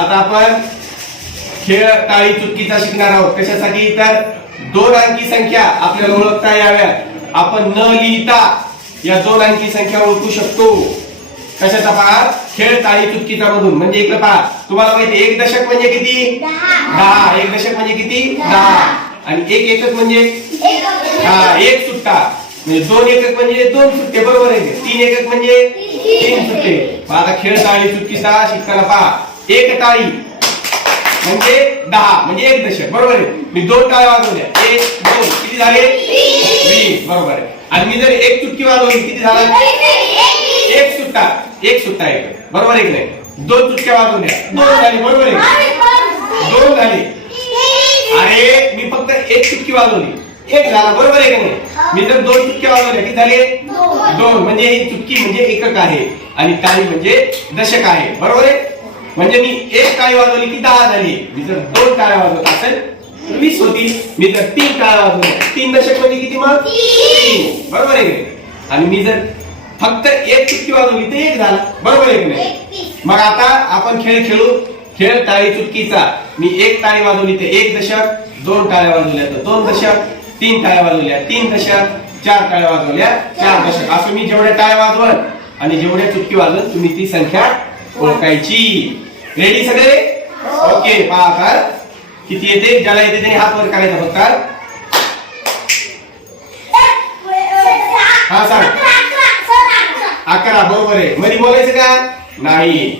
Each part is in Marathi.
आता आपण खेळ टाळी चुटकीचा शिकणार आहोत. कशासाठी? तर 2 अंकी संख्या आपल्याला ओळखता याव्यात. आपण न लिहिता या 2 अंकी संख्या ओळखू शकतो. कशाचा? पहा, खेळ टाळी चुटकीचा मधून. म्हणजे इकडे पहा, तुम्हाला माहिती 1 दशक म्हणजे किती? 10. 1 दशक म्हणजे किती? 10. आणि 1 एकक म्हणजे 1 सुट्टा. म्हणजे 2 एकक म्हणजे 2 सुट्टे. बरोबर आहे. 3 एकक म्हणजे 3 सुट्टे. आता खेळ टाळी चुटकीचा शिकताना पहा, 1 टाळी म्हणजे 10 म्हणजे 1 दशक. बरोबर आहे. मी 2 टाळ्या वाजवल्या, 1 2 किती झाले? 20. बरोबर आहे. आणि मी जर 1 चुटकी वाजवली किती झालं? 1 सुट्टा. 1 सुट्टा आहे. बरोबर आहे की नाही? 2 चुटक्या वाजवल्या 2 झाले. बरोबर आहे. 2 झाले. अरे मी फक्त 1 चुटकी वाजवली, 1 झाला. बरोबर आहे की नाही? मी जर 2 चुटक्या वाजवल्या किती झाले? 2. म्हणजे ही चुटकी म्हणजे एकक आहे आणि टाळी म्हणजे दशक आहे. बरोबर आहे. म्हणजे मी 1 टाळी वाजवली की 10 झाली. मी जर 2 टाळ्या वाजवत असेल तर 20 होतील. मी जर 3 टाळ्या वाजवल्या 3 दशक म्हणजे किती? मग 3. बरोबर आहे की नाही? आणि मी जर फक्त 1 चुटकी वाजवली तर 1 झाला. बरोबर आहे की नाही? मग आता आपण खेळ खेळू. खेळ टाळी चुटकीचा. मी 1 टाळी वाजवली तर 1 दशक, 2 टाळ्या वाजवल्या तर 2 दशक, 3 टाळ्या वाजवल्या 3 दशक, 4 टाळ्या वाजवल्या 4 दशक. असं मी जेवढ्या टाळ्या वाजवत आणि जेवढ्या चुटकी वाजवत तुम्ही ती संख्या ओळखायची. रेडी सगळे? ओके. पहा आता किती येते. ज्याला येते त्याने हात वर करायचा फक्त. हा सांग. 11. बरोबर आहे. मध्ये बोलायचं का? नाही.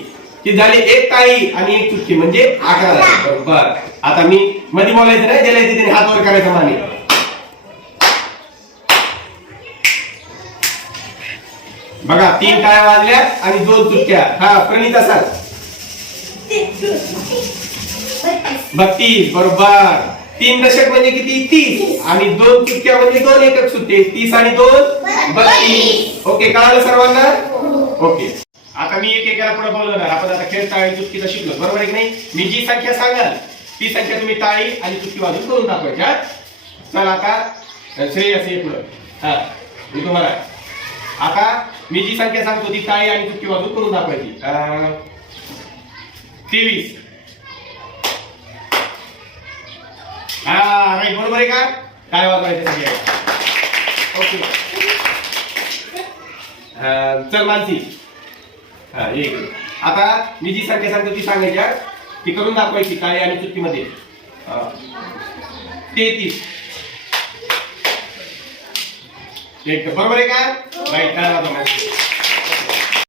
ती झाली 1 टाळी आणि 1 चुटकी म्हणजे 11 झाली. बरोबर. आता मी मध्ये बोलायचं नाही, ज्याला येते त्याने हात वर करायचा माने. बघा 3 टाळ्या वाजल्या आणि 2 चुटक्या. हा प्रणिता सांग. 32. बरोबर. 3 दशक म्हणजे किती? 30. आणि 2 चुटक्या म्हणजे 2 एकक सुट्टे. 30 आणि 2 32. ओके. कळालं सर्वांना? ओके. आता मी एक एकाला पुढे बोलवणार. आपण आता खेळ टाळी चुटकीचा शिकलो. बरोबर आहे की नाही? मी जी संख्या सांगाल ती संख्या तुम्ही टाळी आणि चुटकी वाजून करून दाखवायच्या. चला आता श्रेय असे पुढे. हा मी तुम्हाला आता मी जी संख्या सांगतो ती टाळी आणि चुटकी वाजून करून दाखवायची. 23. हा राईट. बरोबर आहे का? काय वाजवायचं सगळे? ओके. चल मानसी. हा एक. आता मी जी संख्या सांगतो ती सांगायच्या, ती करून दाखवायची टाळी आणि चुटकी मध्ये. 33. एक. बरोबर आहे का? राईट. काय वाजवायचं?